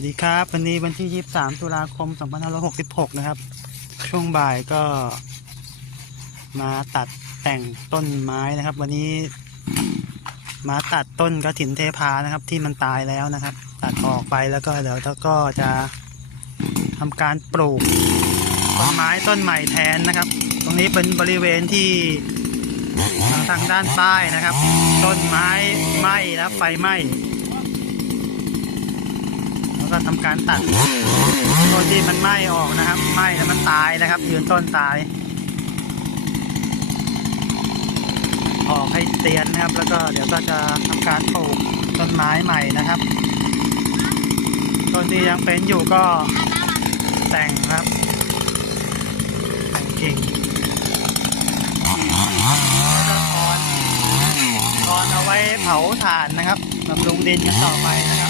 สวัสดีครับวันนี้วันที่ 23 ตุลาคม 2566 นะครับ ช่วงบ่ายก็มาตัดแต่งต้นไม้นะครับ วันนี้ มาตัดต้นกระถินเทพานะครับ ที่มันตายแล้วนะครับ ตัดออกไปแล้วก็เดี๋ยวเราก็จะทำการปลูกต้นไม้ต้นใหม่แทนนะครับ ตรงนี้เป็นบริเวณที่ทางด้านใต้นะครับ ต้นไม้ไหม้แล้วไฟไหม้ ก็ทำการตัดต้นที่มันไหม้ออกนะครับไหม้แล้วมันตายนะครับ ยืนต้นตาย ออกให้เตียนนะครับ แล้วก็เดี๋ยวก็จะทำการปลูกต้นไม้ใหม่นะครับต้นที่ยังเป็นอยู่ก็แต่งครับแต่งกิ่งแล้วก็คอนคอนเอาไว้เผาถ่านนะครับบำรุงดินกันต่อไปนะครับ